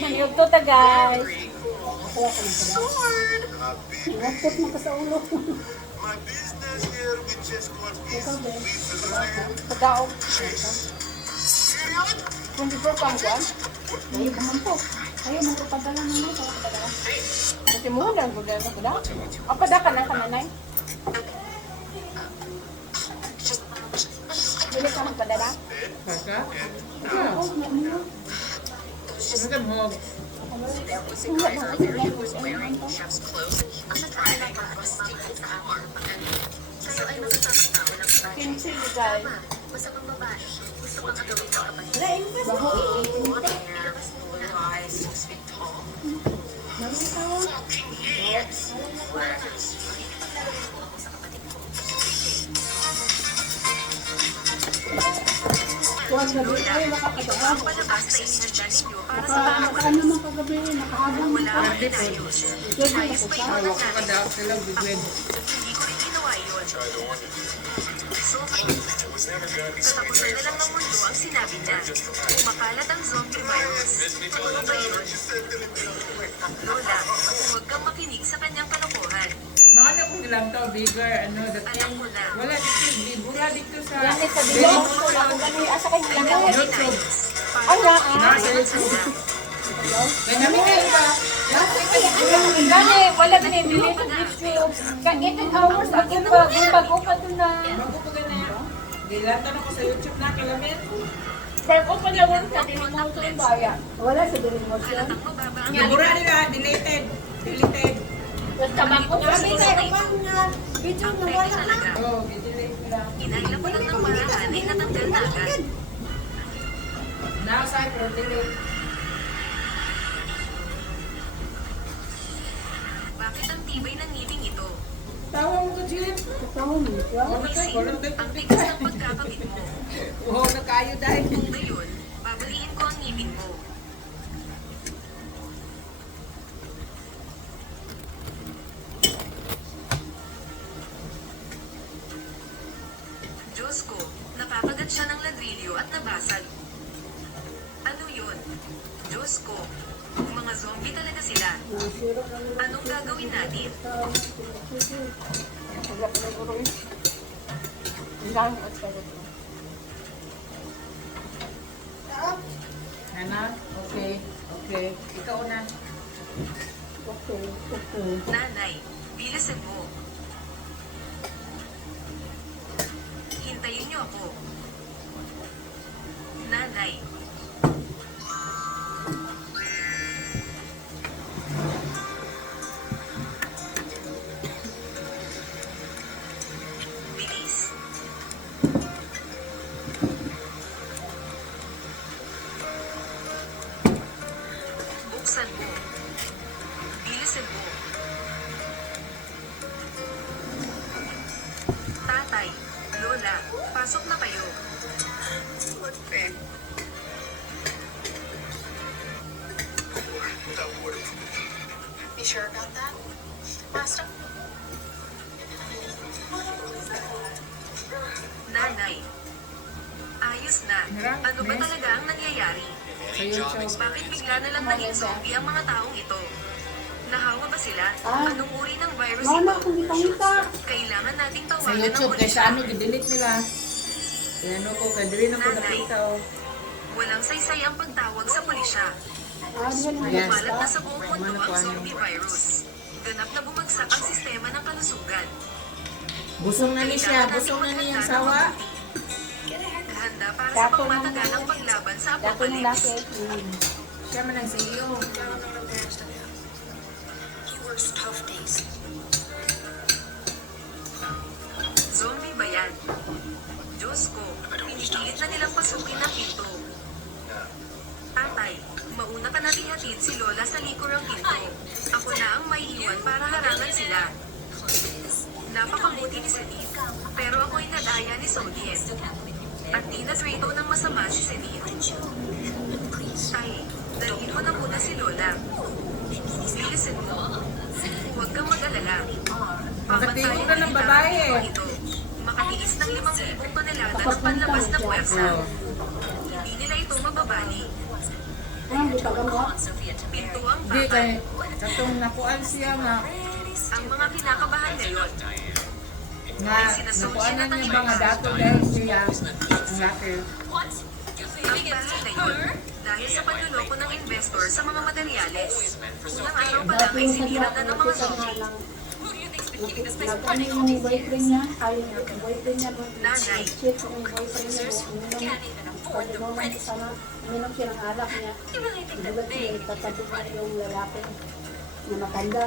Maniyog to ta guys. Nakot mo ka sa ulo. My business here with just got busy. Pagkaog. Period. Kung di ko kang kuan. Ayaw ka man po. Ayaw mo ko padala naman. Ayaw ka padala. Kasi mo lang ko dahil ko da. Apa da ka na kananay? Dili ka magpadala? Baka? Oo, nga mo. Magam mo. Kimchi guys. Huwag gabi ay makakatawa. Nakaano naman kagabi, nakahabang. Pwede na ko sa. Hawak ko ka daw sila bigwin. Katapusan na lang ng mundo ang sinabi niya. Kumakalat ang zombie virus. Ano ba yun? Lola, huwag kang makinig sa kanyang kalokohan. Makala kong ilang tao, bigger, ano, Alam mo na. wala dito, bura dito sa Yan sa video ko ako kami asa kay lang. YouTube. Ay na. Nasa YouTube. Kaya namin kayo ba? Gani wala gani deleted YouTube. Ka 18 hours ako pa bago pa to na. Bago ko ganyan. Dilatan ako sa YouTube na kilamin. Bago pa na wala sa dili mo to bayan. Wala sa delimosyon. Halatang mababa ang Yung bura nila, deleted. Deleted. Basta bago Sabi kami tayo, bang video ang na pwede wala na. talaga. Oh, i-delete nila. Inailapan ng paraan ay natanggal na agad. Nasa, pero delete. Bakit ang tibay ng ngiping ito? Tawa mo ko, Jim. Tatawa mo siya. Ano ka? Isip, Walang ang bigas ng pagkakabit mo. Oo, na kayo dahil. Kung ngayon, babaliin ko ang ngipin mo. Diyos ko, napapagat siya ng ladrilyo at nabasag. Ano yun? Diyos ko, kung mga zombie talaga sila, Nasira ka nila. anong gagawin natin? wala pa na guro. Ilang at sa Nana, okay. Okay. Ikaw na. Okay, okay. Nanay, bilisan mo. Hintayin niyo ako. Nanay. Bilis. Buksan mo. Bilisan mo. Tatay, Lola, pasok na kayo. Without waterproof. You sure about that, Master? Nanay. Ayos na. Ano ba talaga ang nangyayari? Sa YouTube. Bakit bigla na lang naging zombie ang mga taong ito? Nahawa ba sila? Anong uri ng virus Mama, ito? kung kita-kita. Kaylangan nating Sa tawagan ng YouTube, kaya pulisya. sa ano, i-delete nila. Kaya ano ko, kaya dili na ko nakita oh. Walang saysay ang pagtawag sa pulisya. Diyan ang Yes. Kumalat na sa buong mundo ang zombie virus. Ganap na bumagsak ang sistema ng kalusugan. Busong na ni siya, busong na niya ang sawa. Handa para sa Dato ng- pangmatagalang paglaban sa dato ng apocalypse. laki. Siya man ang CEO. He works tough days. Zombie ba yan? Diyos ko, pinipilit na nilang pasukin ang pinto. Tatay, mauna ka natin hatid si Lola sa likurang pinto. Ako na ang may iwan para harangan sila. Napakabuti ni Senith, pero ako'y nadaya ni Sodiet. At di na-trato ng masama si Senith. Tay, dalhin mo na muna si Lola. Bilisan mo. Huwag kang mag-alala. Makatingin ka ng babae eh. Ito, makatiis ng 5,000 tonelada ng panlabas na puwersa. Oh. Hindi nila ito mababali. tagamot. Pinto ang Di kay bakal. katong nakuan siya nga Ang mga kinakabahan ngayon, nakuanan niya ba nga dato dahil siya ang laki. ang bahay ngayon, dahil sa panluloko ng investor sa mga materyales. Unang araw pa lang ay sinira na ng mga zombie. Nag-ano yung boyfriend niya, ay yung boyfriend niya, Nanay. shit yung boyfriend niya, pwede mo man sana, uminom siya ng alak niya. Diba siya, tatabi na yung lalaki na matanda.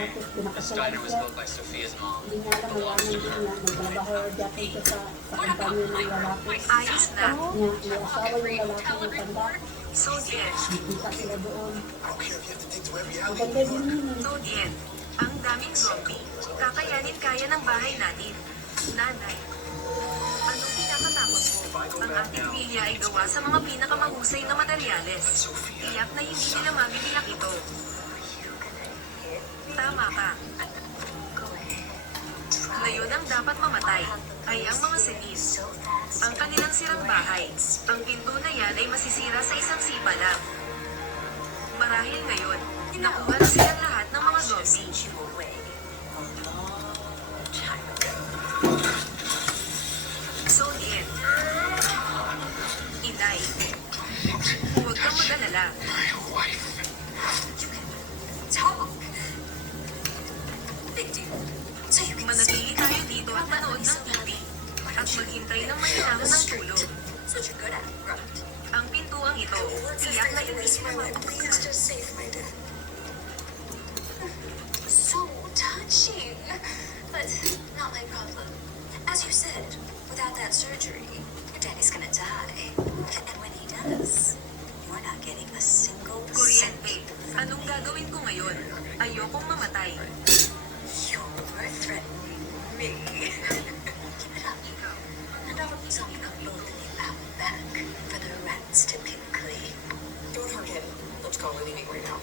Tapos pinakasalan siya. Hindi niya alam, mayaman din niya, nagtrabaho dyan siya sa kumpanya ng lalaki. Ayos na. Niya, may asawa yung lalaki ng tanda. Zodiac. Kita sila doon. I don't care if you have to dig to every Ang alley. ganda din yun eh. Zodiac. Ang daming zombie. Kakayanin kaya ng bahay natin. Nanay. Anong kinakatakot mo? Ang ating pilya ay gawa sa mga pinakamahusay na materyales. Tiyak na hindi nila mabibilak ito. Tama ka. Ngayon ang dapat mamatay ay ang mga senis. Ang kanilang sirang bahay. Ang pinto na yan ay masisira sa isang sipa lang. Marahil ngayon, nakuha na silang lahat ng mga zombie. Zodiac. Inay. Huwag kang mag-alala. Manatili tayo dito at manood ng TV. At maghintay ng mahinahon ng tulog. Ang pintuang ito, tiyak na hindi sila mabuksan. So touching. But not my problem. As you said, without that surgery, your daddy's gonna die. And when he does, you're not getting a single cent. Kuryente, anong gagawin ko ngayon? Ayokong mamatay. You're threatening me. Keep it up. And I'll upload the new app back for the rats to pick clean. Don't hurt him. Let's go. We're leaving right now.